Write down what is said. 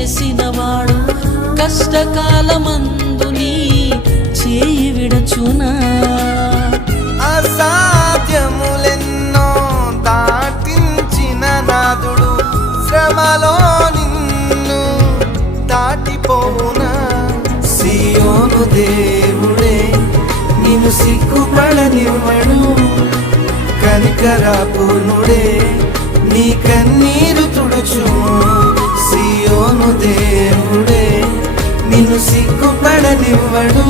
చేసినవాడు కష్టకాలమందు నీ చేయి విడచునా? అసాధ్యములెన్నో దాటించిన నాదుడు శ్రమలో నిన్ను దాటిపోవునా? సియోను దేవుడే నిన్ను సిగ్గుపడనివ్వడు, కనికరాపూర్ణుడే నీ కన్నీరు తుడుచుము. సియోను దేవుడే నిన్ను సిగ్గుపడనివ్వడు,